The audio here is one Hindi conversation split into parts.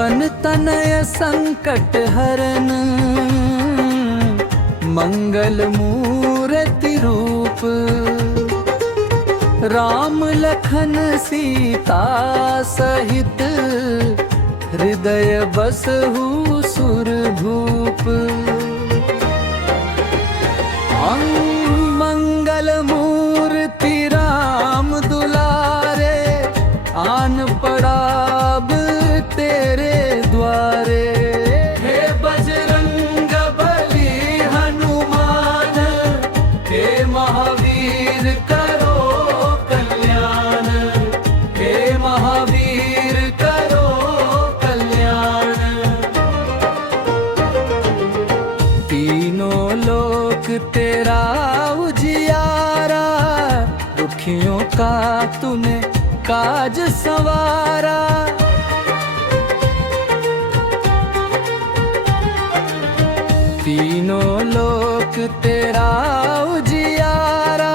पवन तनय संकट हरन, मंगल मूर्ति रूप। राम लखन सीता सहित, हृदय बसहु सुरभूप। मंगल मूर्ति राम दुलारे, आन पड़ाब तेरे द्वारे। हे बजरंग बली हनुमान, हे महावीर करो कल्याण। हे महावीर करो कल्याण। तीनों लोक तेरा उजियारा, दुखियों का तूने काज संवारा। तीनों लोक तेरा उजियारा,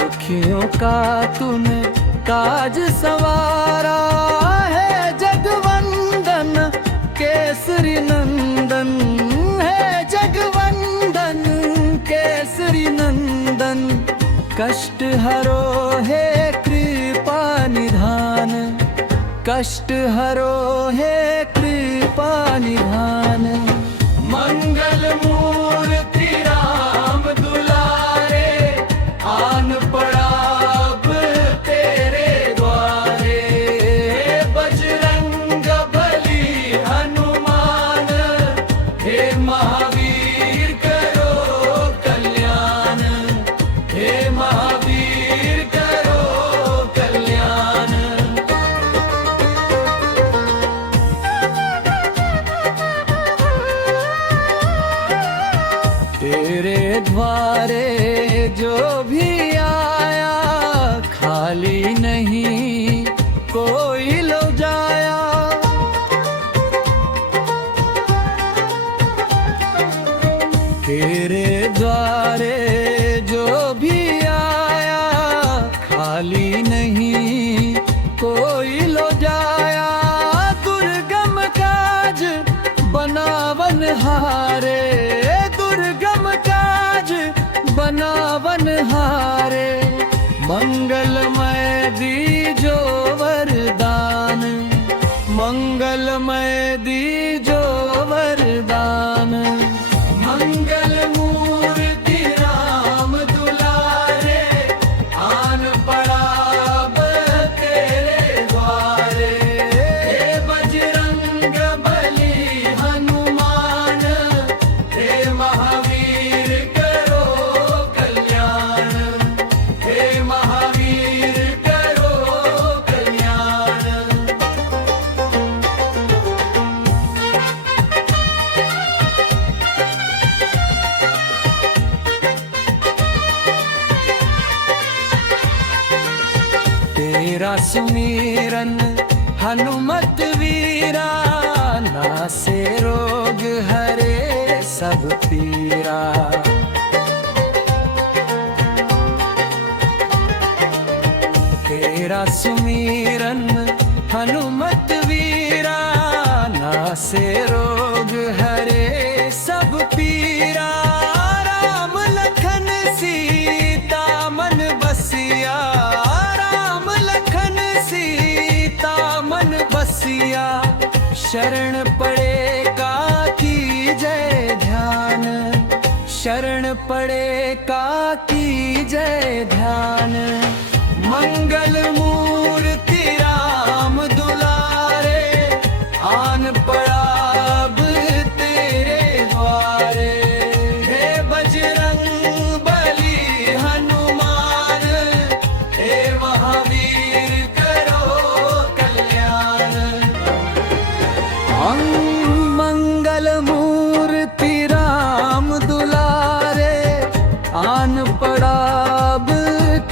दुखियों का तूने काज संवारा। है जगवंदन केसरी नंदन, है जगवंदन केसरी नंदन। कष्ट हरो है कृपा निधान, कष्ट हरो है कृपा निधान। मंगल मूर्ति राम दुलारे, आन पड़ाब तेरे द्वारे। बजरंग बली हनुमान, हे महावीर करो कल्याण। हे महावीर करो कल्याण। तेरे द्वारे जो भी आया, खाली नहीं कोई लो जाया। तेरे द्वारे जो भी आया, खाली नहीं कोई लो जाया। दुर्गम काज बनावन हारे, दुर्गम काज बनावन हारे। मंगलमय दीजो वरदान, मंगलमय दीजो वरदान। मंगल मूर्ति राम दुलारे, आन पड़ाब तेरे द्वारे। हे बजरंग बली हनुमान, हे महावीर करो कल्याण। हे महावीर करो कल्याण। तेरा सुमिरन हनुमत वीरा, नासे रोग हरे सब पीरा। तेरा सुमिरन हनुमत वीरा, नासे रोग हरे सब पीरा। राम लखन सीता मन बसिया, राम लखन सीता मन बसिया। शरण पड़े का की जय ध्यान, शरण पड़े का की जय ध्यान। मंगल मूर्ति राम दुलारे, आन पड़ाब तेरे द्वारे। हे बजरंग बली हनुमान, हे महावीर करो कल्याण। मंगल मूर्ति राम दुलारे, आन पड़ाब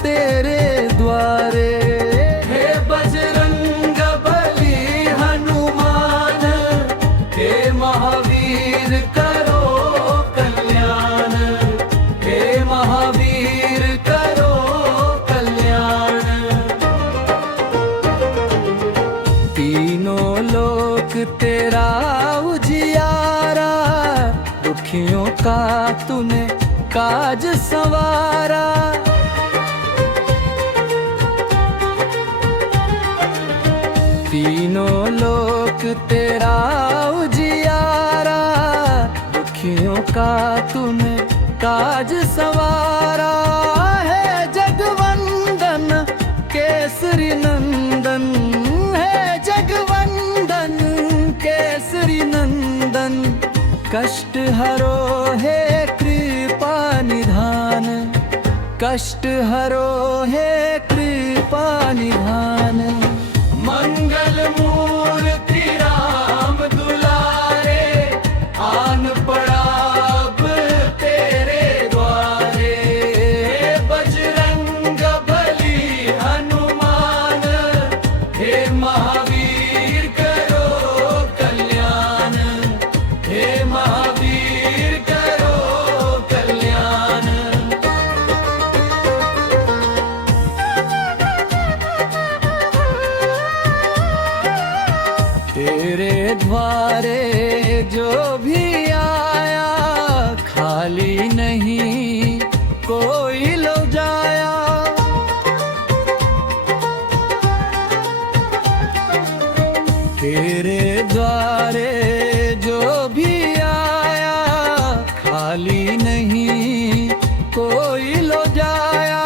तेरे द्वारे। हे दुखियों का तूने काज संवारा। तीनों लोक तेरा उजियारा, दुखियों का तूने काज संवारा। है जगवंदन केसरी नंदन, है जगवंदन केसरी नंदन। कष्ट हरो है कृपा निधान, कष्ट हरो है कृपा निधान। मंगल मूर्ति राम दुलारे, आन पड़ा अब तेरे द्वारे। बजरंग बली हनुमान, हे महावीर करो कल्याण, हे महावीर करो कल्याण। तेरे द्वारे जो भी आया, खाली नहीं कोई लो जाया। तेरे द्वारे जो भी आया, खाली नहीं कोई लो जाया।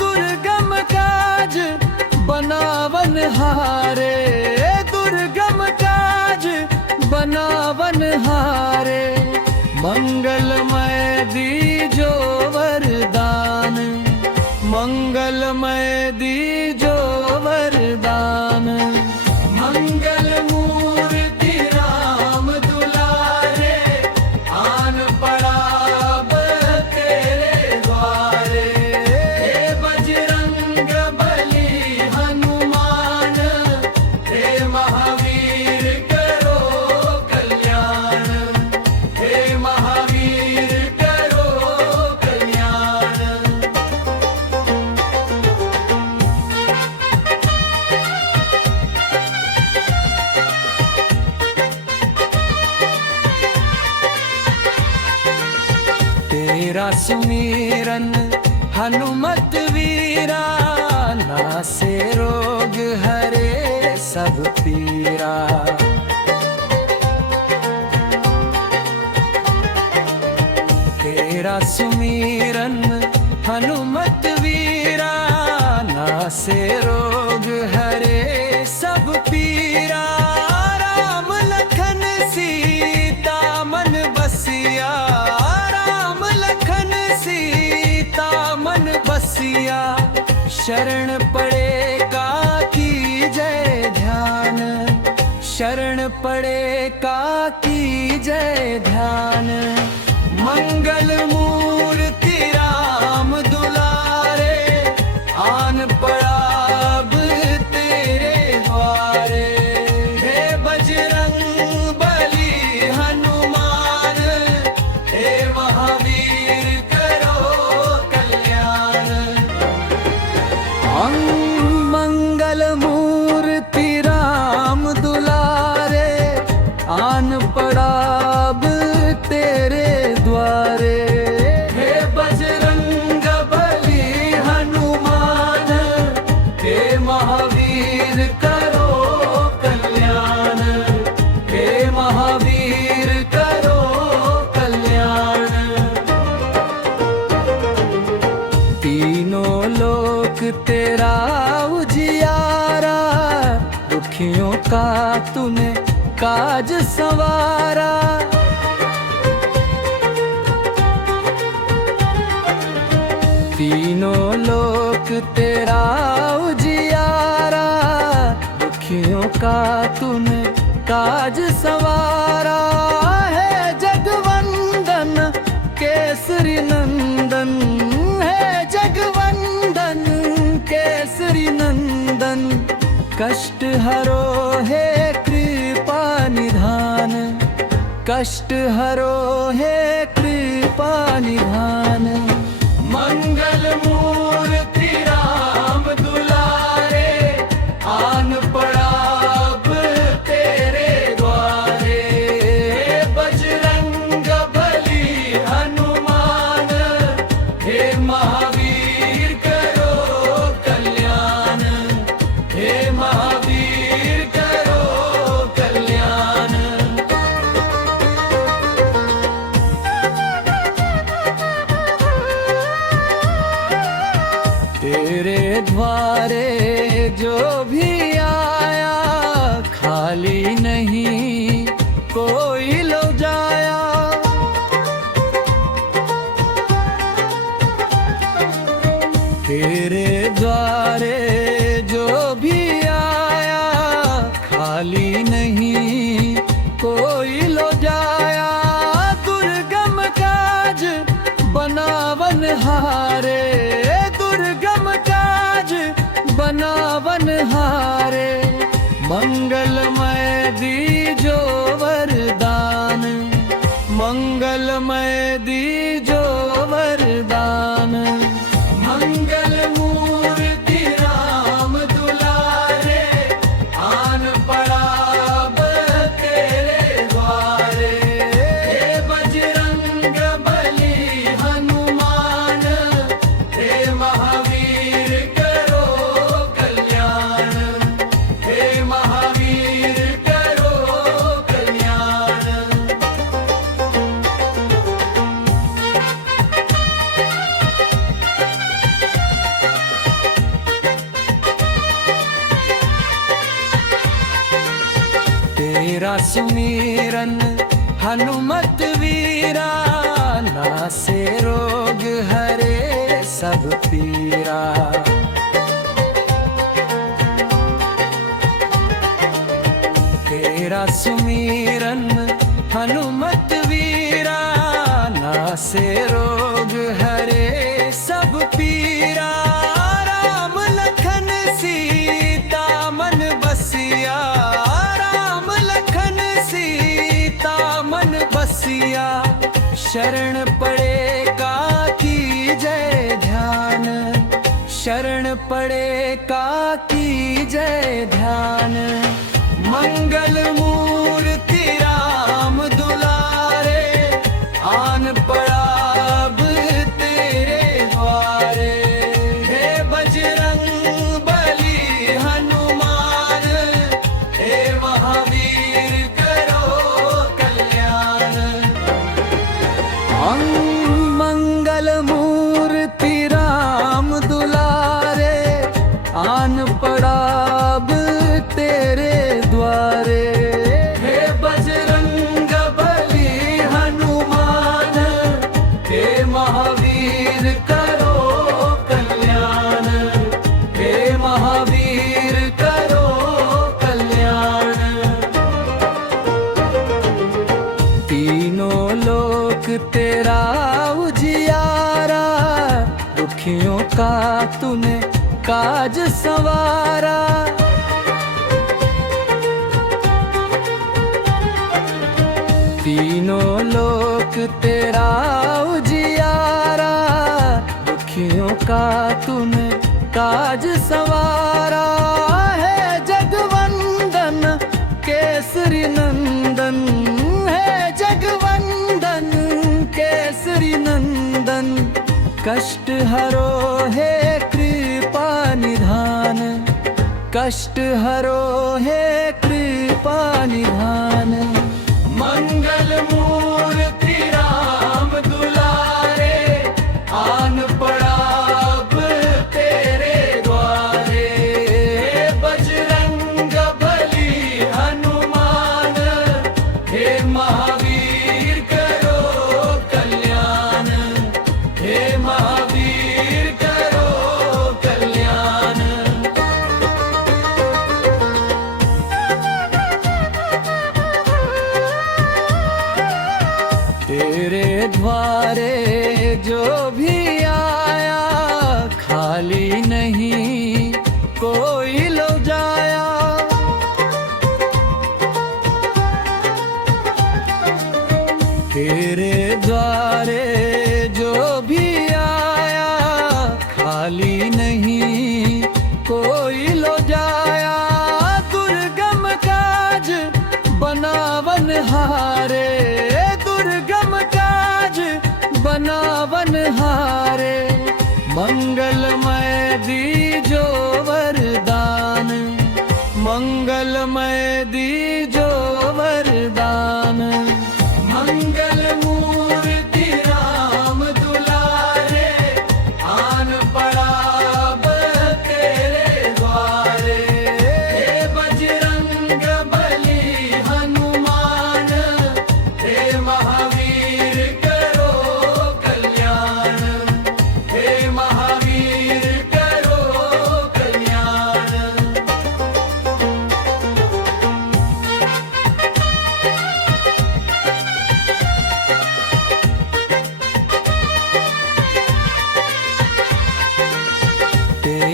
दुर्गम काज बनावन हारे, दुर्गम काज बनावन हारे। मंगलमय दीजो वरदान, मंगलमय दीजो वरदान। मंगल मूर्ति राम दुलारे, आन पड़ा अब तेरे द्वारे। हे बजरंग बली हनुमान, हे महावीर करो कल्याण, हे महावीर करो कल्याण। तेरा सुमिरन हनुमत वीरा, नासे रोग हरे सब पीरा। तेरा सुमिरन हनुमत वीरा, नासे रोग हरे सब पीरा। राम लखन सीता मन बसिया, राम लखन सीता मन बसिया। शरण पड़े का की जय ध्यान, शरण पड़े का की जय ध्यान। मंगल मूर्ति राम दुलारे, आन पड़ा अब तेरे द्वारे। हे बजरंग बली हनुमान, हे महावीर करो कल्याण। मंगल मूर्ति राम दुलारे, आन पड़ा अब तेरे द्वारे। हे बजरंग बली हनुमान, हे महावीर करो कल्याण, हे महावीर करो कल्याण। तीनों लोक तेरा उजियारा, दुखियों का तूने काज संवारा। तीनों लोक तेरा उजियारा, दुखियों का तूने काज संवारा। है जगवंदन केसरी नंदन, है जगवंदन केसरी नंदन। कष्ट हरो है कृपा निधान, कष्ट हरो है कृपा निधान। मंगल मूर्ति राम दुलारे, आन पड़ा अब तेरे द्वारे। बजरंग बली द्वारे जो भी आया खाली नहीं कोई लो जाया। तेरे द्वारे जो भी आया खाली नहीं कोई लो जाया। दुर्गम काज बनावन हारे, दुर्गम काज बनावन हारे। मंगलमय दीजो वरदान, मंगलमय दीजो वरदान। मंगल मूर्ति राम दुलारे, आन पड़ा अब तेरे द्वारे। हे बजरंग बली हनुमान, हे महावीर करो कल्याण, हे महावीर करो कल्याण। तेरा सुमिरन हनुमत वीरा, नासे रोग हरे सब पीरा। तेरा सुमिरन हनुमत वीरा, नासे रोग हरे सब पीरा। राम लखन सीता मन बसिया, राम लखन सीता मन बसिया। शरण पड़े का की जय ध्यान, शरण पड़े का की जय ध्यान। मंगल मूर्ति राम दुलारे, आन पड़ा अब तेरे द्वारे। हे बजरंग बली हनुमान, हे महावीर करो कल्याण। मंगल मूर्ति राम दुलारे, आन पड़ा अब तेरे द्वारे। हे बजरंग बली हनुमान, हे महावीर करो कल्याण, हे महावीर करो कल्याण। तीनों लोक तेरा उजियारा, दुखियों का तूने काज संवारा। तीनों लोक तेरा उजियारा, दुखियों का तूने काज संवारा। है जगवंदन केसरी नंदन, है जगवंदन केसरी नंदन। कष्ट हरो है कृपा निधान, कष्ट हरो है कृपा निधान। मंगल मूर्ति राम दुलारे, आन पड़ा अब तेरे द्वारे। बजरंग बली हनुमान, हे महावीर करो कल्याण, हे महावीर करो कल्याण। तेरे द्वारे जो भी आया खाली नहीं कोई लो जाया। तेरे द्वारे जो भी आया खाली नहीं कोई लो जाया। दुर्गम काज बनावन हारे, दुर्गम काज बनावन हारे।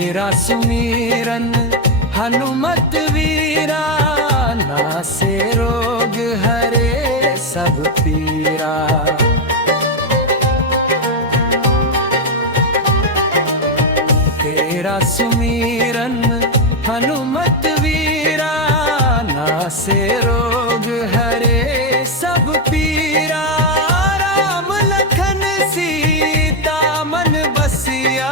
तेरा सुमिरन हनुमत वीरा, नासे रोग हरे सब पीरा। तेरा सुमिरन हनुमत वीरा, नासे रोग हरे सब पीरा। राम लखन सीता मन बसिया,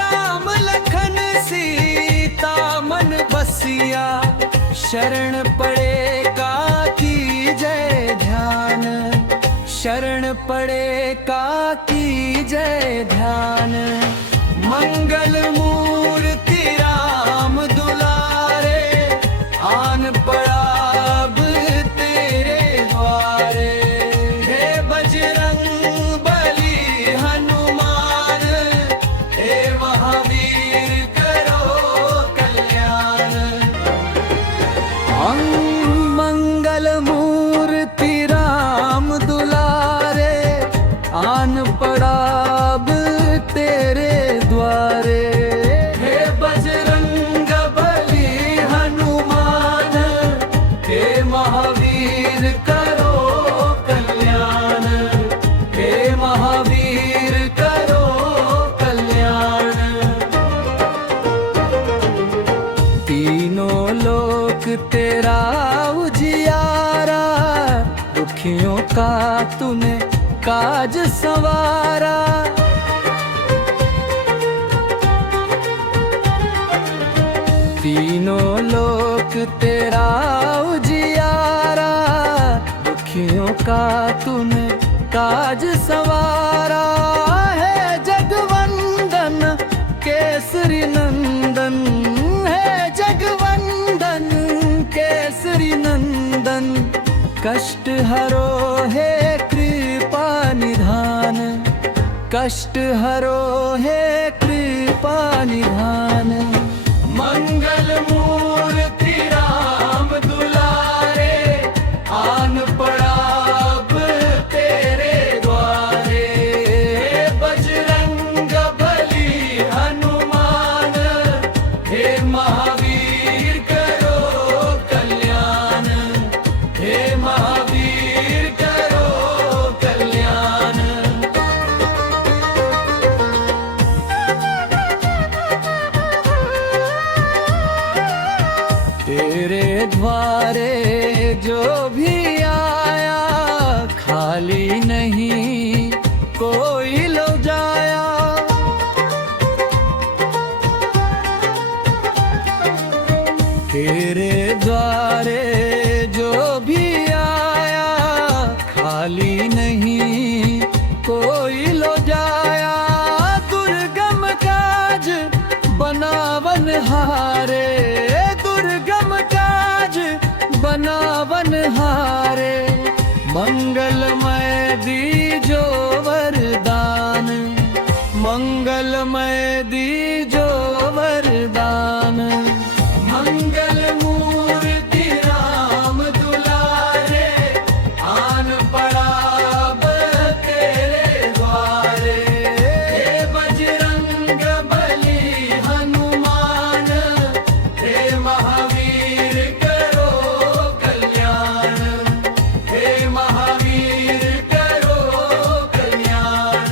राम लखन सीता मन बसिया। शरण पड़े का कीजय ध्यान, शरण पड़े का कीजय ध्यान। मंगल मूर्ति राम दुलारे, आन पड़ा अब तेरे द्वारे। हे बजरंग बली हनुमान, हे महावीर करो कल्याण। मंगल मूर्ति राम दुलारे, आन पड़ा अब तेरे द्वारे। हे बजरंग बली हनुमान, हे महावीर करो कल्याण, हे महावीर करो कल्याण। तीनों लोक तेरा उजियारा, दुखियों का तूने काज संवारा। तीनों लोक तेरा उजियारा, दुखियों का तूने काज संवारा। है जगवंदन केसरी नंदन, है जगवंदन केसरी नंदन। कष्ट हरो है कृपा निधान, कष्ट हरो है कृपा निधान। मंगल मूर्ति राम दुलारे, आन पड़ा अब तेरे द्वारे। बजरंग बली हनुमान, हे महावीर करो कल्याण, हे महावीर करो कल्याण। तेरे द्वारे जो भी आया, खाली नहीं कोई लो जाया। तेरे द्वारे जो भी आया, खाली नहीं कोई लो जाया। दुर्गम काज बनावन हारे, दुर्गम काज बनावन हारे। मंगलमय दीजो वरदान, मंगलमय दीजो वरदान। मंगल मूर्ति राम दुलारे, आन पड़ा अब तेरे द्वारे। हे बजरंग बली हनुमान, हे महावीर करो कल्याण, हे महावीर करो कल्याण।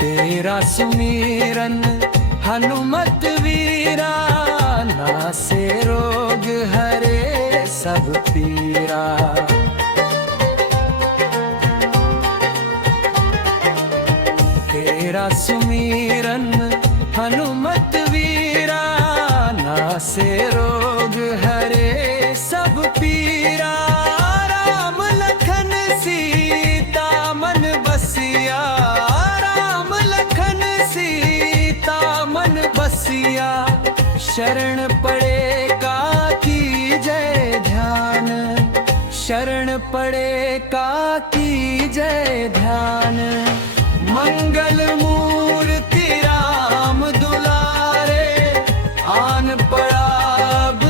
तेरा सुमिरन हनुमत वीरा, नासे रोग हरे सब पीरा। तेरा सुमिरन हनुमत वीरा, नासे रोग हरे सब पीरा। राम लखन सीता मन बसिया, राम लखन सीता मन बसिया। शरण पड़े का कीजय ध्यान, शरण पड़े का कीजय ध्यान। मंगल मूर्ति राम दुलारे, आन पड़ा अब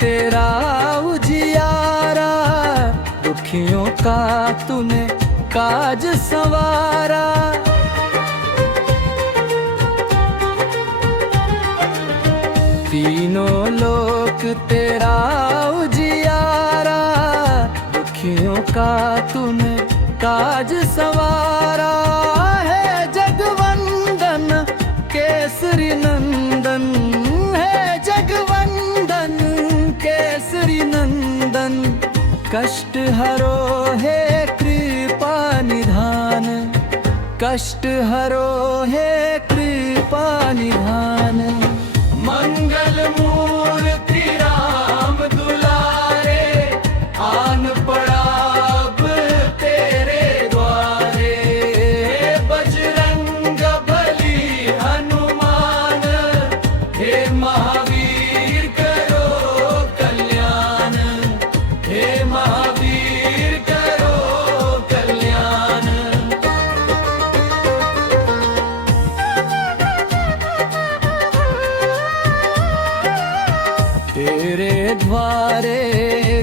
तेरा उजियारा, दुखियों का तूने काज संवारा। तीनों लोक तेरा उजियारा, दुखियों का तूने काज संवारा। है जगवंदन केसरी नंदन, है जगवंदन केसरी नंदन। कष्ट हरो है कृपा निधान, कष्ट हरो है कृपा निधान। मंगल मूर्ति राम दुलारे, आन पड़ा अब तेरे द्वारे। बजरंग बली हनुमान, हे महावीर करो कल्याण, हे महावीर करो कल्याण। तेरे द्वारे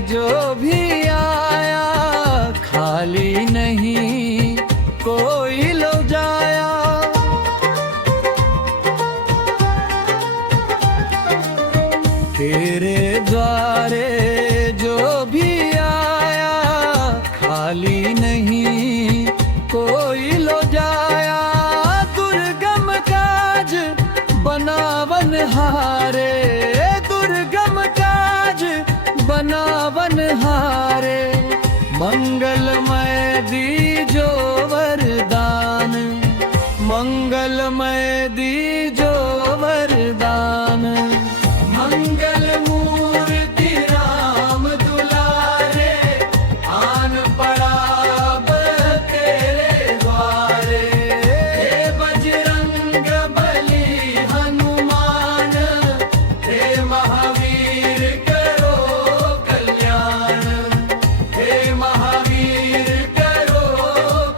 जो भी आया, खाली नहीं कोई लो जाया। तेरे द्वारे जो भी आया, खाली नहीं कोई लो जाया। दुर्गम काज बनावन हारे, बनावन हारे। मंगलमय दीजो वरदान, मंगलमय दीजो वरदान। मंगल मूर्ति राम दुलारे, आन पड़ा अब तेरे द्वारे। हे बजरंग बली हनुमान, हे महावीर करो कल्याण, हे महावीर करो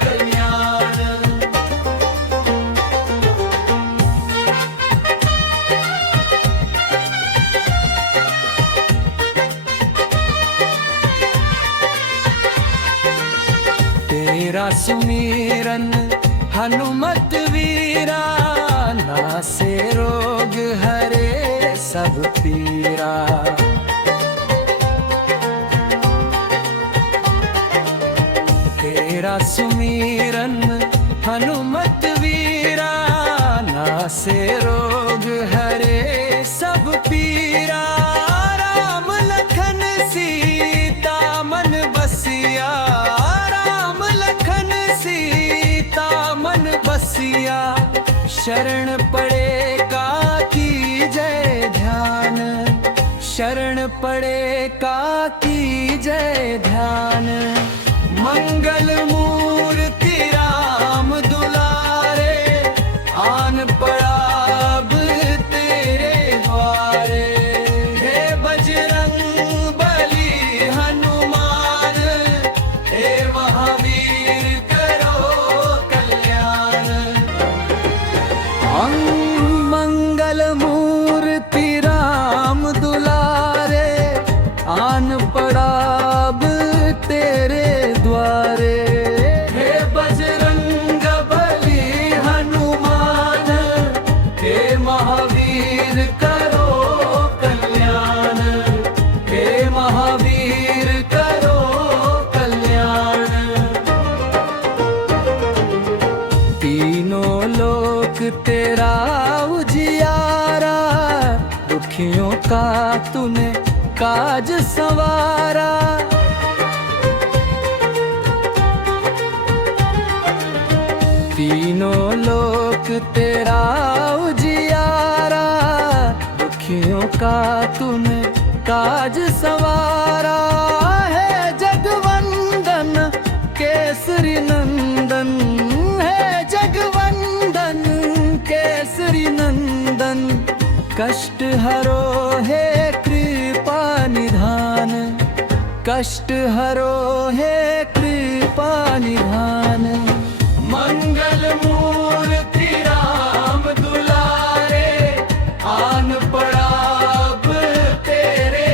कल्याण। तेरा सुमिरन हनुमत वीरा, नासे रोग हरे सब पीरा। तेरा सुमिरन हनुमत वीरा, नासे रोग हरे सब पीरा। राम लखन सीता मन बसिया, राम लखन सीता मन बसिया। शरण पड़े का की जय ध्यान, शरण पड़े का की जय ध्यान। मंगल मूर्ति राम दुलारे, आन पड़ा अब तेरे द्वारे। हे बजरंग बली हनुमान, हे महावीर करो कल्याण। मंगल मूर्ति राम दुलारे, आन पड़ा अब तेरे द्वारे। हे बजरंग बली हनुमान, हे महावीर करो कल्याण, हे महावीर करो कल्याण। तीनों लोक तेरा उजियारा, दुखियों का तूने काज संवारा। तीनों लोक तेरा उजियारा, दुखियों का तूने काज संवारा। है जगवंदन केसरी नंदन, है जगवंदन केसरी नंदन। कष्ट हरो है कृपा निधान, कष्ट हरो है कृपा निधान। मंगल मूर्ति राम दुलारे, आन पड़ा अब तेरे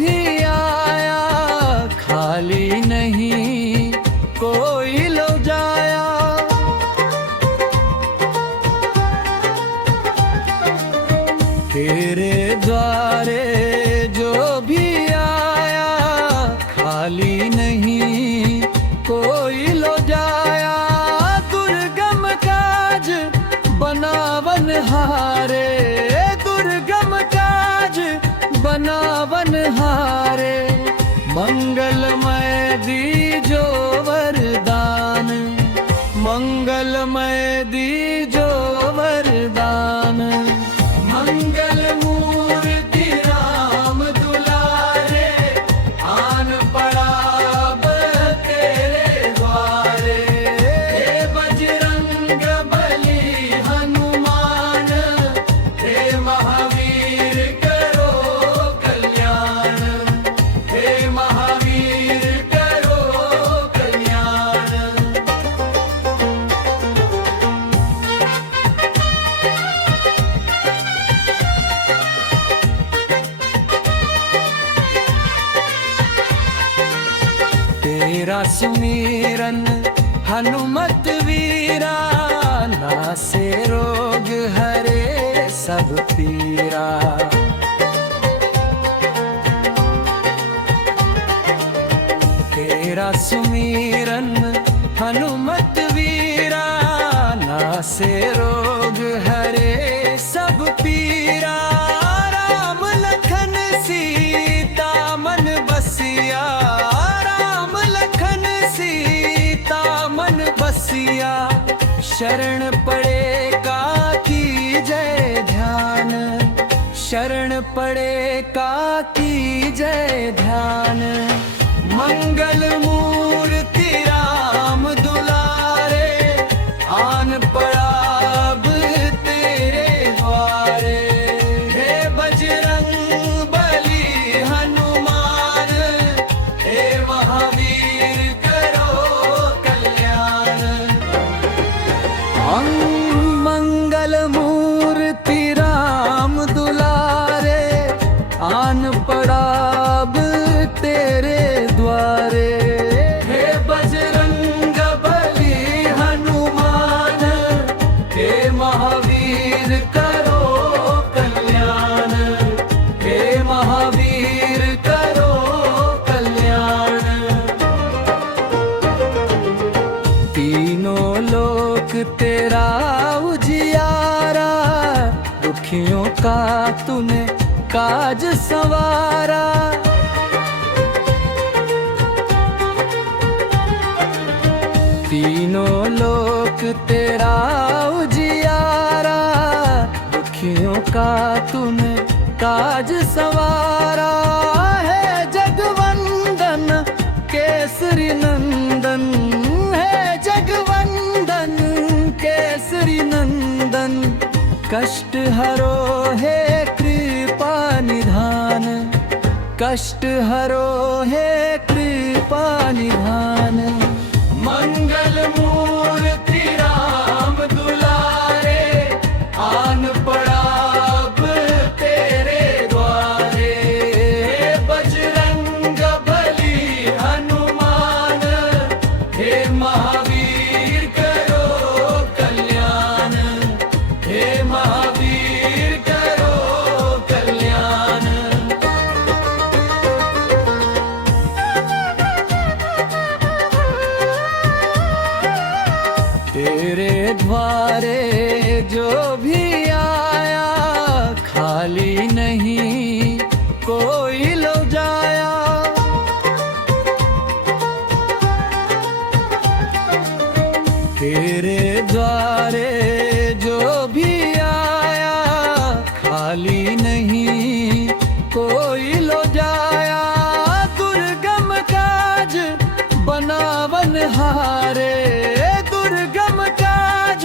भी आया खाली नहीं कोई लो जाया। तेरे द्वारे जो भी आया खाली नहीं कोई लो जाया। दुर्गम काज बनावन हारे, दुर्गम काज बनावन हारे। मंगलमय दीजो वरदान, मंगलमय दीजो वरदान। मंगल मूर्ति राम दुलारे, आन पड़ा अब तेरे द्वारे। हे बजरंग बली हनुमान, हे महावीर करो कल्याण, हे महावीर करो कल्याण। तेरा सुमिरन हनुमत वीरा, नासे रोग हरे सब पीरा। तेरा सुमिरन हनुमत वीरा, नासे रोग हरे सब पीरा। राम लखन सीता मन बसिया, राम लखन सीता मन बसिया। शरण पड़े का की जय ध्यान, शरण पड़े का की जय ध्यान। मंगल मूर्ति राम दुलारे, आन पड़ा अब तेरे द्वारे। हे बजरंग बली हनुमान, हे महावीर करो कल्याण। मंगल मूर्ति राम दुलारे, आन पड़ा अब तेरे द्वारे। हे बजरंग बली हनुमान, हे महावीर करो कल्याण, हे महावीर करो कल्याण। तीनों लोक तेरा उजियारा, दुखियों का तूने काज संवारा। तीनों लोक तेरा उजियारा, दुखियों का तूने काज संवारा। है जगवंदन केसरी नंदन, है जगवंदन केसरी नंदन। कष्ट हरो है कृपा निधान, कष्ट हरो है कृपा निधान। मंगल मूर्ति राम दुलारे, आन पड़ा अब तेरे द्वारे। हे बजरंग बली हनुमान, हे महावीर करो कल्याण, हे महावीर करो कल्याण। तेरे द्वारे जो भी आया खाली नहीं कोई लो जाया। तेरे द्वारे जो भी आया खाली नहीं कोई लो जाया। दुर्गम काज बनावन हारे, दुर्गम काज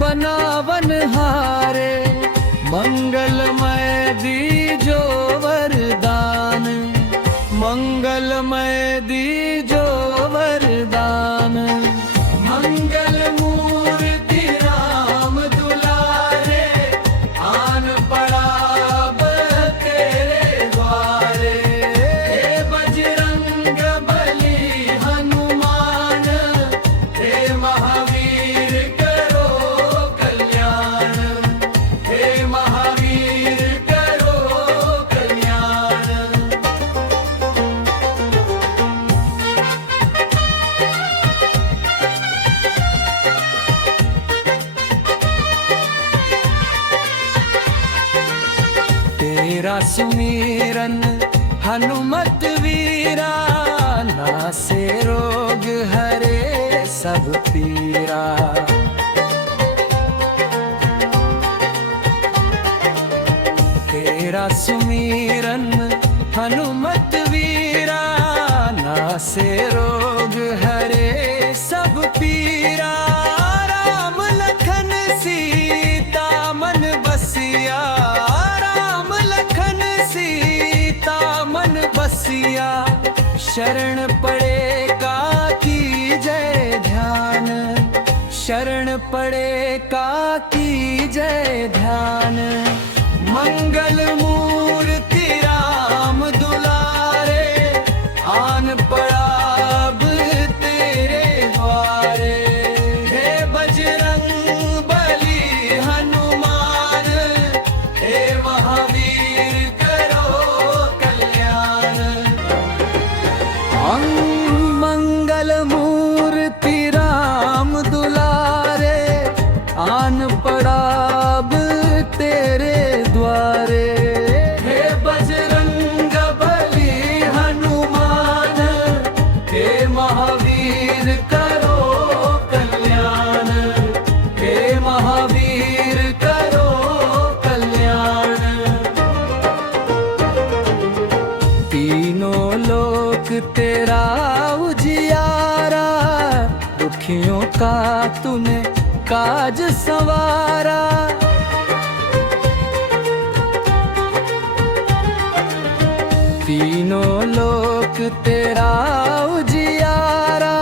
बनावन हारे। मंगलमय दीजो वरदान, मंगलमय दीजो वरदान। मंगल मूर्ति राम दुलारे, आन पड़ा अब तेरे द्वारे। सुमिरन हनुमत वीरा, नासे रोग हरे सब पीरा। तेरा सुमिरन हनुमत वीरा, नासे रोग हरे सब पीरा। राम लखन सीता मन बसिया, राम लखन सीता मन बसिया। शरण पड़े का कीजय ध्यान, शरण पड़े का कीजय ध्यान। मंगल मूर्ति राम दुलारे, आन पड़ा अब तेरे द्वारे। हे बजरंग बली हनुमान, हे महावीर करो कल्याण। मंगल मूर्ति राम दुलारे, आन पड़ा अब तेरे द्वारे। हे बजरंग बली हनुमान, हे महावीर करो कल्याण, हे महावीर करो कल्याण। तीनों लोक तेरा उजियारा, दुखियों का तूने काज संवारा। तीनों लोक तेरा उजियारा,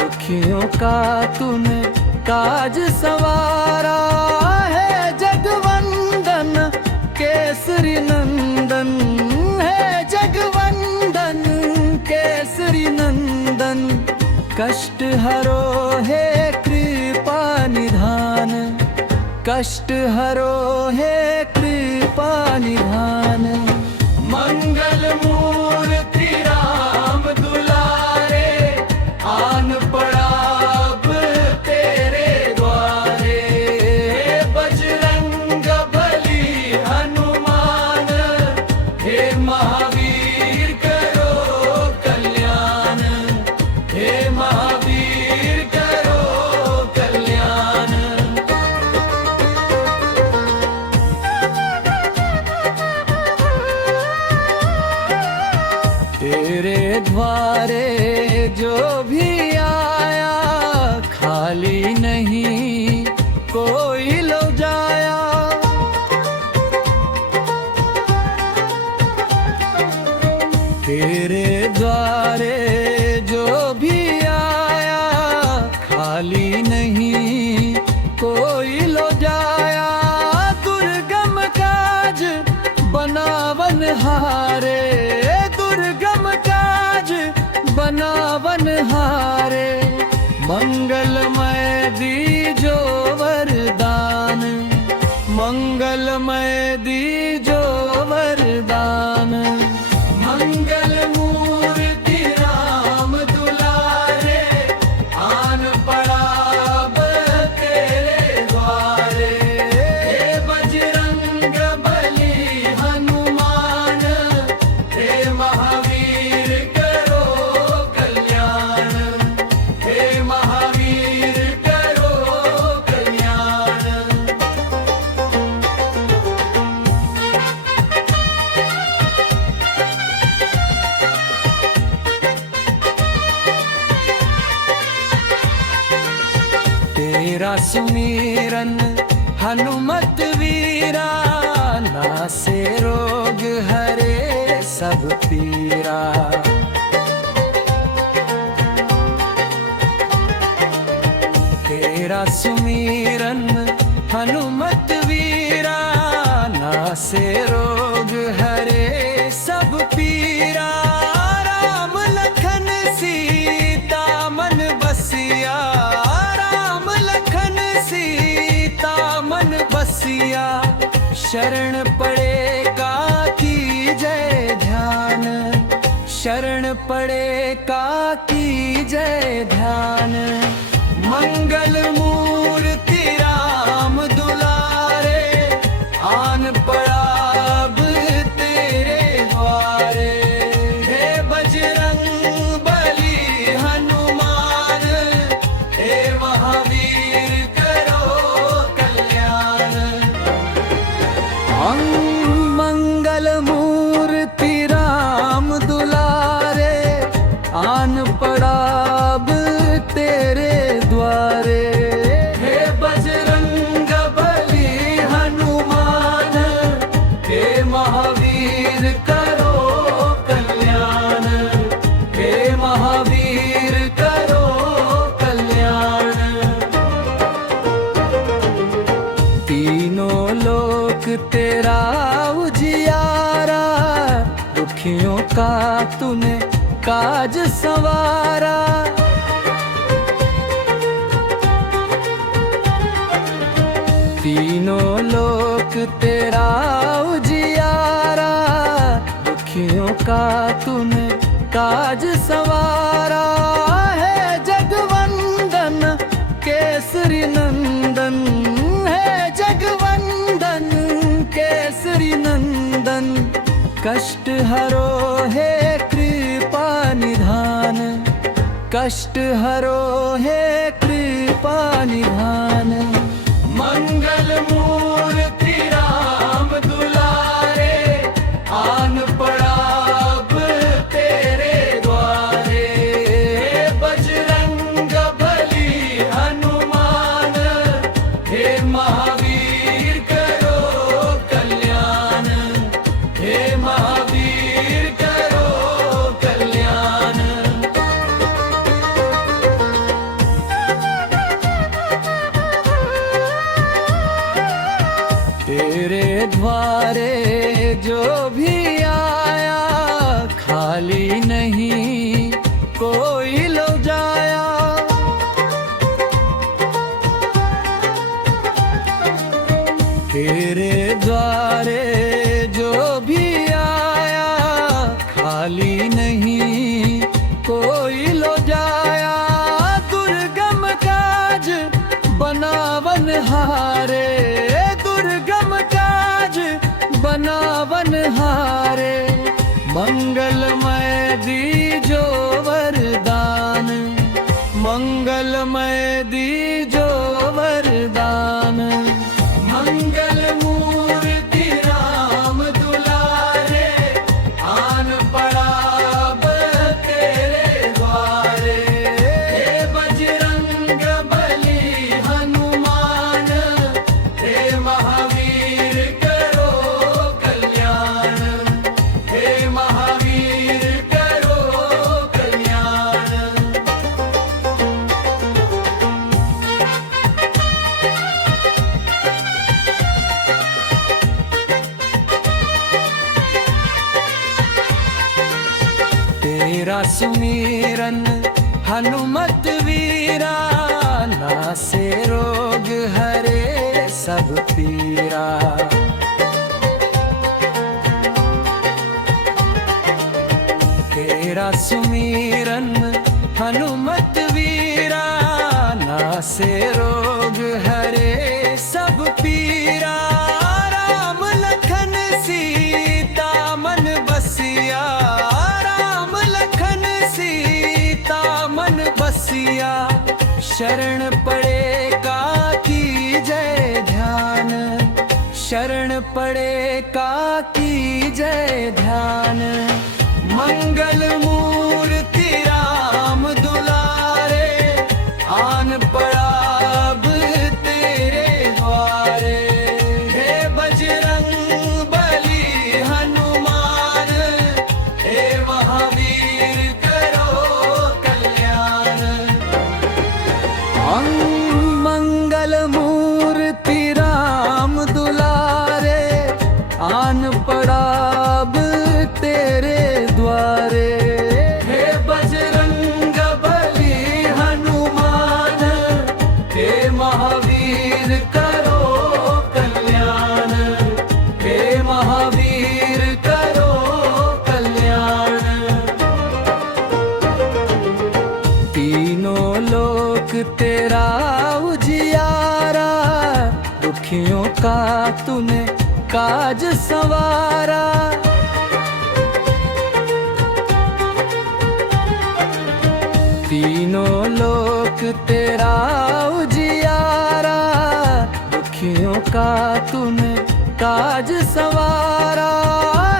दुखियों का तूने काज संवारा। है जगवंदन केसरी नंदन, है जगवंदन केसरी नंदन। कष्ट हरो है कृपा निधान, कष्ट हरो है कृपा निधान। मंगल मूर्ति राम दुलारे, आन पड़ा अब तेरे द्वारे। बजरंग बली हनुमान, हे महावीर करो कल्याण, हे महावीर करो कल्याण। तेरे द्वारे जो भी आया, खाली नहीं कोई लो जाया। तेरे द्वारे जो भी आया, खाली नहीं कोई लो जाया। दुर्गम काज बनावन हारे, बनावन हारे। मंगलमय दीजो वरदान, मंगलमय दीजो वरदान। मंगल मूर्ति राम दुलारे, आन पड़ा अब तेरे द्वारे। हे बजरंग बली हनुमान, हे महावीर करो कल्याण, हे महावीर करो कल्याण। तेरा सुमिरन हनुमत वीरा, नासे रोग हरे सब पीरा। तेरा सुमिरन हनुमत वीरा, नासे रोग हरे सब पीरा। राम लखन सीता मन बसिया, राम लखन सीता मन बसिया। शरण पड़े का कीजय ध्यान, शरण पड़े का कीजय ध्यान। मंगल मूर्ति राम दुलारे, आन पड़ा अब तूने काज संवारा। तीनों लोक तेरा उजियारा, दुखियों का तूने काज संवारा। है जगवंदन केसरी नंदन, है जगवंदन केसरी नंदन। कष्ट हरो है कृपा निधान, कष्ट हरो है कृपा निधान। मंगल मूर्ति राम दुलारे, आन पड़ा अब तेरे द्वारे। बजरंग बली हनुमान, हे महावीर करो कल्याण, हे महावीर करो कल्याण। तेरे द्वारे जो भी आया, खाली नहीं कोई लो जाया। तेरे द्वारे जो भी आया, खाली नहीं कोई लो जाया। दुर्गम काज बनावन हारे, दुर्गम काज बनावन हारे। मंगलमय दीजो वरदान, मंगलमय दीजो वरदान। मंगल मूर्ति राम दुलारे, आन पड़ा अब तेरे द्वारे। हे बजरंग बली हनुमान, हे महावीर करो कल्याण, हे महावीर करो कल्याण। तेरा सुमिरन हनुमत वीरा, नासे रोग हरे सब पीरा। तेरा सुमिरन हनुमत वीरा, नासे रोग हरे सब पीरा। राम लखन सीता मन बसिया, राम लखन सीता मन बसिया। शरण पड़े का की जय ध्यान, शरण पड़े का की जय ध्यान। मंगल मूर्ति राम दुलारे, आन पड़ा अब तेरे द्वारे। हे बजरंग बली हनुमान, हे महावीर करो कल्याण। मंगल मूर्ति राम दुलारे, आन पड़ा अब तेरे द्वारे। हे बजरंग बली हनुमान, हे महावीर करो कल्याण, हे महावीर करो कल्याण। तीनों लोक तेरा उजियारा, दुखियों का तूने काज संवारा। तीनों लोक तेरा उजियारा, दुखियों का तूने काज संवारा।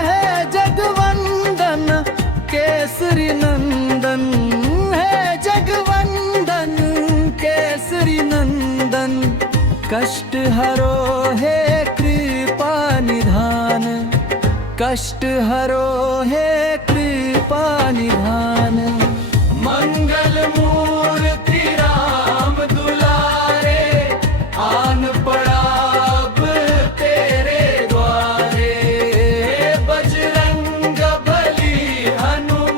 है जगवंदन केसरी नंदन, है जगवंदन केसरी नंदन। कष्ट हरो है कृपा निधान, कष्ट हरो है कृपा निधान। मंगल मूर्ति राम दुलारे, आन पड़ा अब तेरे द्वारे। बजरंग बली हनुमान,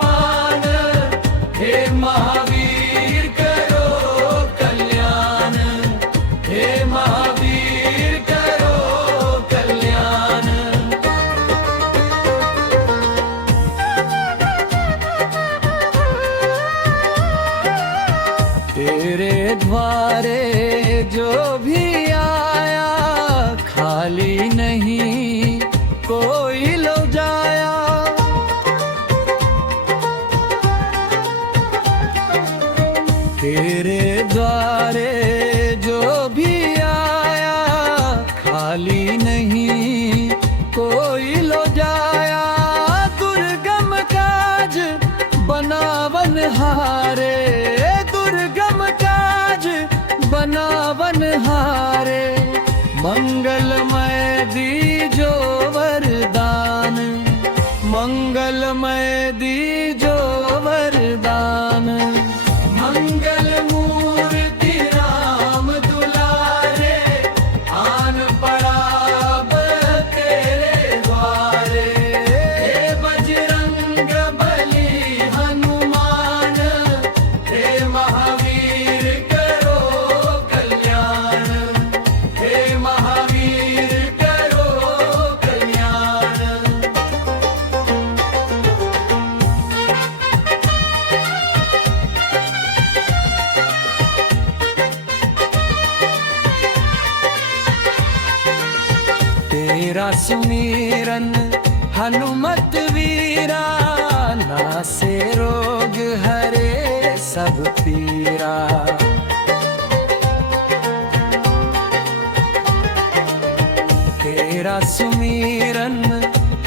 द्वारे जो भी आया खाली नहीं कोई लो जाया। तेरे द्वारे जो भी आया खाली नहीं कोई लो जाया। दुर्गम काज बनावन हारे, दुर्गम काज बनावन हारे। मंगलमय दीजो वरदान, मंगलमय दीजो वरदान। मंगल मूर्ति राम दुलारे, आन पड़ा अब तेरे द्वारे। हे बजरंग बली हनुमान, हे महावीर करो कल्याण, हे महावीर करो कल्याण। तेरा सुमिरन हनुमत वीरा, नासे रोग हरे सब पीरा। तेरा सुमिरन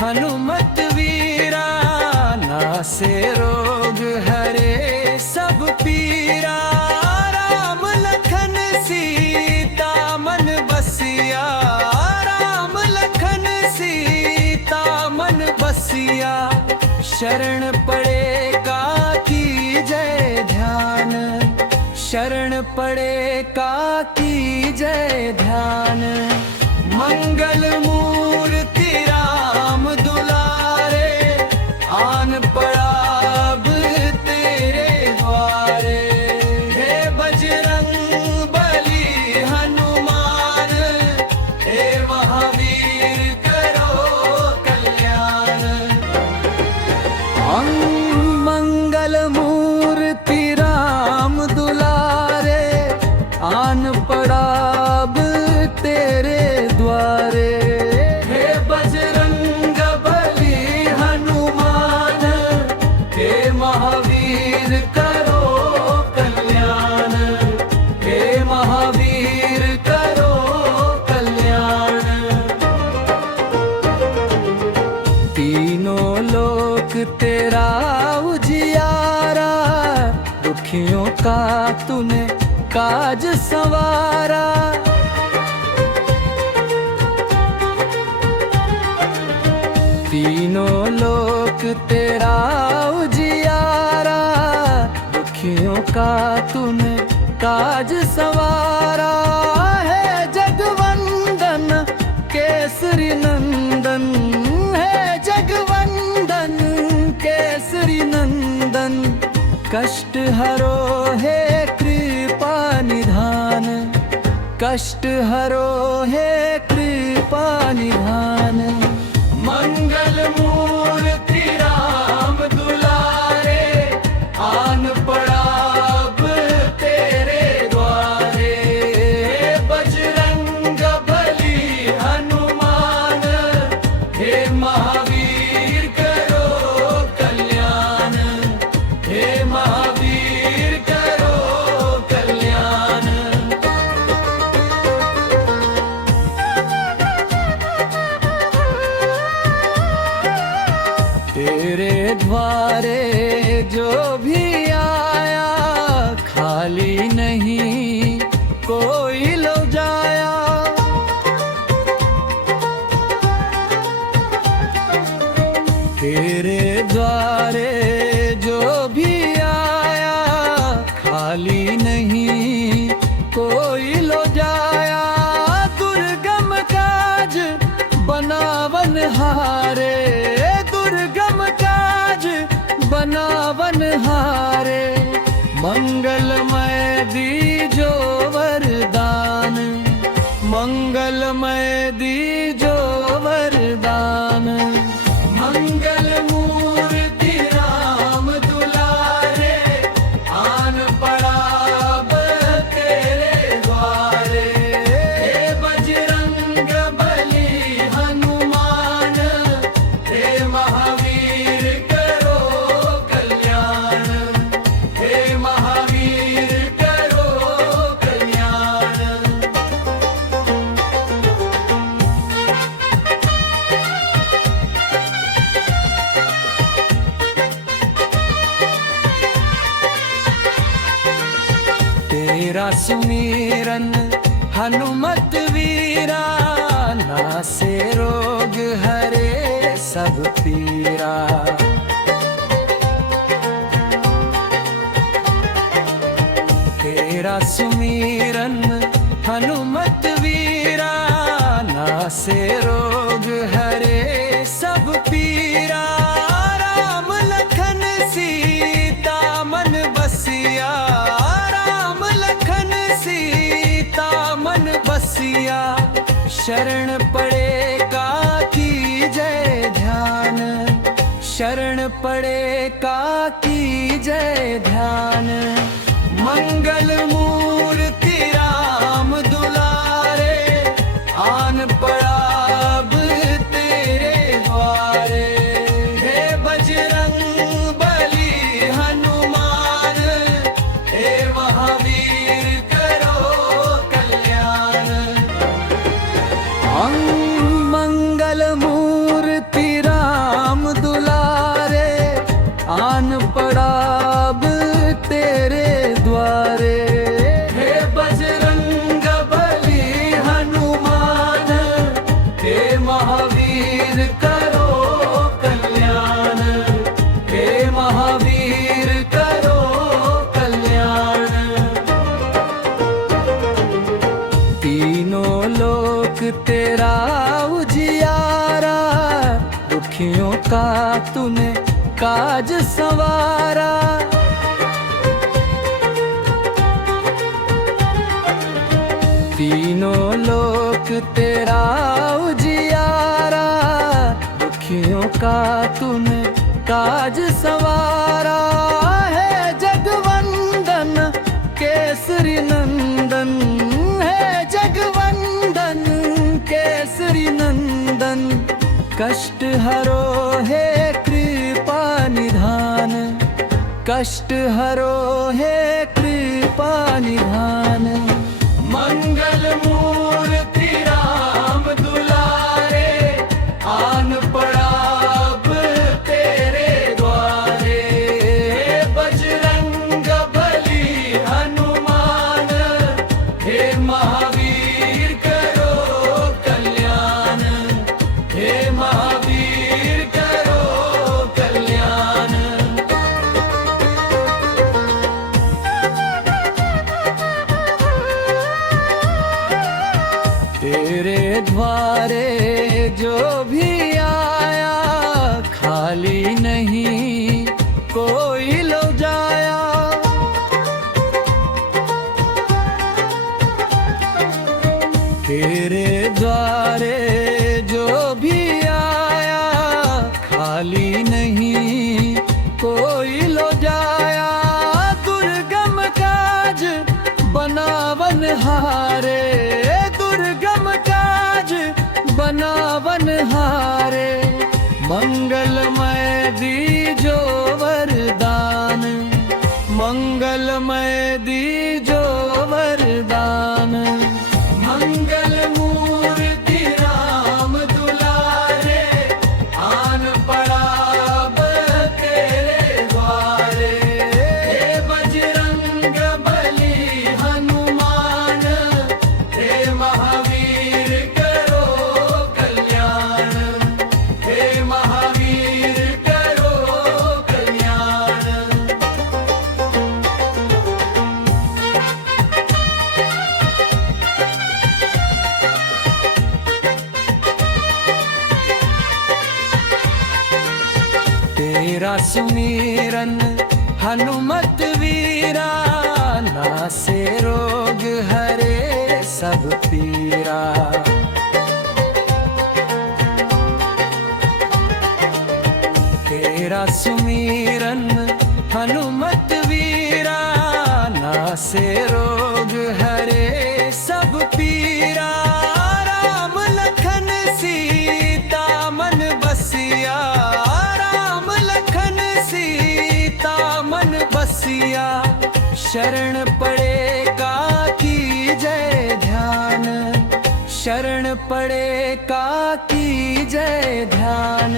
हनुमत वीरा, नासे रोग हरे सब पीरा। राम लखन सीता मन बसिया, राम लखन सीता मन बसिया। शरण पड़े का की जय ध्यान, शरण पड़े का की जय ध्यान। मंगल मूर्ति राम दुलारे, आन पड़ा अब तेरे द्वारे। हे बजरंग बली हनुमान, हे महावीर करो कल्याण। मंगल मूर्ति राम दुलारे, आन पड़ा अब तेरे द्वारे। हे बजरंग बली हनुमान, हे महावीर करो कल्याण, हे महावीर करो कल्याण। तीनों लोक तेरा उजियारा, दुखियों का तूने काज संवारा। तीनों लोक तेरा उजियारा, दुखियों का तूने काज संवारा। है जगवंदन केसरी नंदन, है जगवंदन केसरी नंदन। कष्ट हरो है कृपा निधान, कष्ट हरो है कृपा निधान। मंगल मूर्ति राम दुलारे, आन पड़ा अब तेरे द्वारे। बजरंग बली हनुमान, हे महावीर करो कल्याण, हे महावीर करो कल्याण। तेरे द्वारे जो भी आया खाली नहीं कोई लो जाया। तेरे द्वारे जो भी आया खाली नहीं कोई लो जाया। दुर्गम काज बनावन हारे, दुर्गम काज बनावन हारे। मंगलमय दीजो वरदान, मंगलमय दीजो वरदान। मंगल मूर्ति राम दुलारे, आन पड़ा अब तेरा सुमिरन हनुमत वीरा, नासे रोग हरे सब पीरा। तेरा सुमिरन हनुमत वीरा, नासे रोग हरे सब पीरा। राम लखन सीता मन बसिया, राम लखन सीता मन बसिया। शरण पड़े का की जय ध्यान, शरण पड़े का की जय ध्यान। मंगल मूर्ति राम दुलारे, आन पड़ा अब तेरे द्वारे। हे बजरंग बली हनुमान, हे महावीर करो कल्याण। मंगल मूर्ति राम दुलारे, आन पड़ा अब तेरे द्वारे। हे बजरंग बली हनुमान, हे महावीर करो कल्याण, हे महावीर करो कल्याण। तीनों लोक तेरा उजियारा, दुखियों का तूने काज संवारा। तीनों लोक तेरा उजियारा, दुखियों का तूने काज संवारा। है जगवंदन केसरी नंदन, है जगवंदन केसरी नंदन। कष्ट हरो है कृपा निधान, कष्ट हरो है कृपा निधान। मंगल मूर्ति राम दुलारे, आन पड़ा अब तेरे द्वारे। बजरंग बली हनुमान, हे महावीर करो कल्याण, हे महावीर करो कल्याण। तेरे द्वारे जो भी आया, खाली नहीं कोई लो जाया। तेरे द्वारे जो भी आया, खाली नहीं कोई लो जाया। दुर्गम काज बनावन हारे, दुर्गम काज बनावन हारे। मंगलमय दीजो वरदान, मंगलमय दीजो वरदान। मंगल मूर्ति राम दुलारे, आन पड़ा अब तेरे द्वारे। हे बजरंग बली हनुमान, हे महावीर करो कल्याण, हे महावीर करो कल्याण। तेरा सुमिरन हनुमत वीरा, नासे रोग हरे सब पीरा। तेरा सुमिरन हनुमत वीरा, नासे रोग हरे सब पीरा। राम लखन सीता मन बसिया, राम लखन सीता मन बसिया। शरण पड़े का की जय ध्यान, शरण पड़े का की जय ध्यान।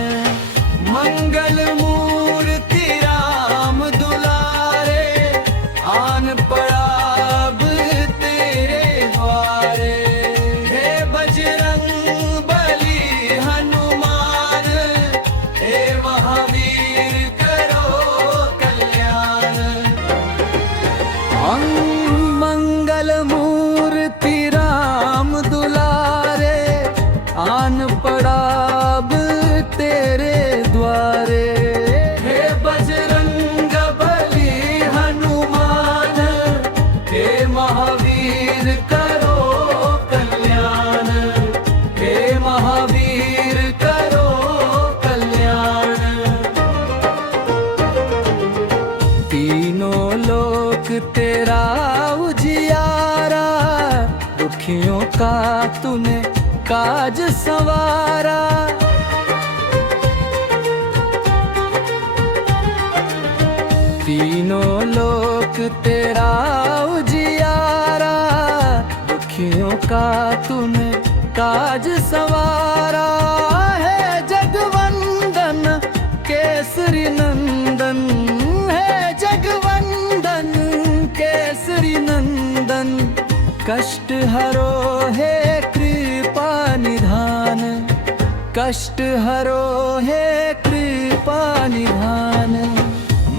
मंगल मूर्ति राम दुलारे, आन पड़ा अब लोक तेरा उजियारा, दुखियों का तूने काज संवारा। तीनों लोक तेरा उजियारा, दुखियों का तूने काज संवारा। है जगवंदन केसरी नंदन, है जगवंदन केसरी नंदन। कष्ट हरो है कृपा निधान, कष्ट हरो है कृपा निधान।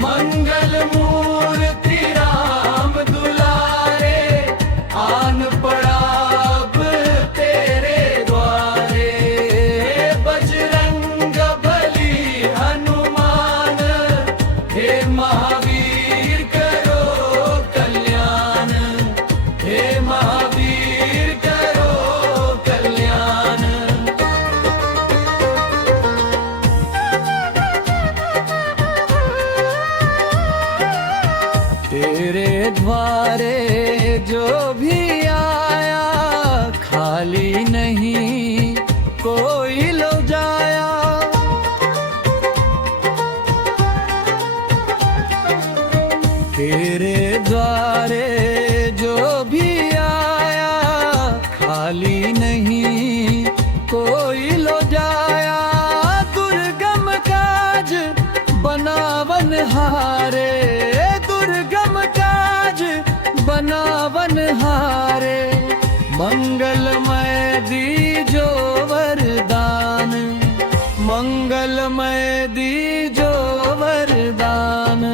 मंगल मूर्ति राम दुलारे, आन पड़ा अब तेरे द्वारे। बजरंग बली हनुमान, हे महावीर करो कल्याण, हे महावीर करो कल्याण। तेरे द्वारे जो भी आया, खाली नहीं कोई लो जाया। तेरे द्वारे जो भी आया, खाली नहीं कोई लो जाया। दुर्गम काज बनावन हारे, दुर्गम काज बनावन हारे। मंगलमय दीजो वरदान, मंगलमय दीजो वरदान।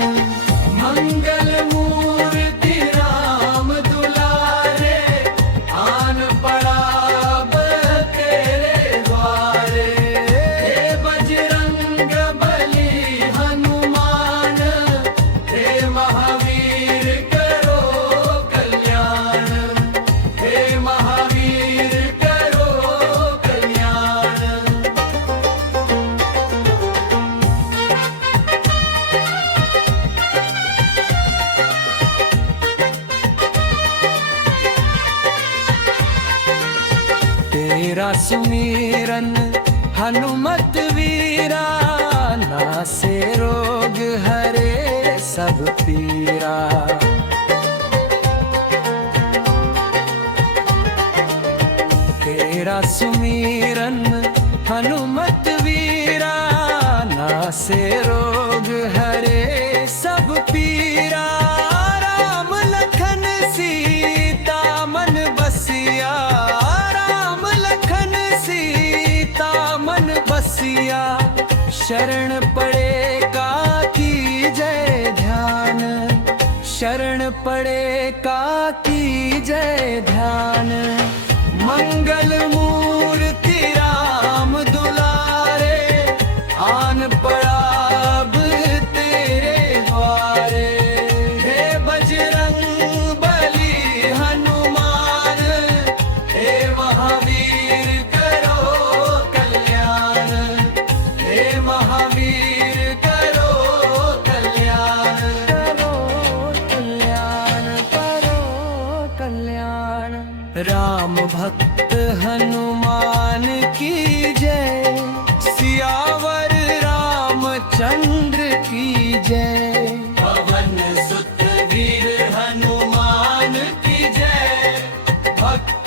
मंगल मूर्ति राम दुलारे, आन पड़ा अब तेरे द्वारे। हे बजरंग बली हनुमान, हे महावीर करो कल्याण, हे महावीर करो कल्याण। तेरा सुमिरन हनुमत वीरा, नासे रोग हरे सब पीरा। तेरा सुमिरन हनुमत वीरा, नासे रोग हरे सब पीरा। राम लखन सीता मन बसिया, राम लखन सीता मन बसिया। शरण पड़े का की जय ध्यान, शरण पड़े का की जय ध्यान। मंगल मूर्ति राम दुलारे, आन पड़ा अब तेरे द्वारे। हे बजरंग बली हनुमान, हे महावीर करो कल्याण, हे महावीर करो कल्याण। करो कल्याण, करो कल्याण। राम भक्त हनुमान की जय, सियावर रामचंद्र की जय। पवन सुत वीर हनुमान की जय, भक्त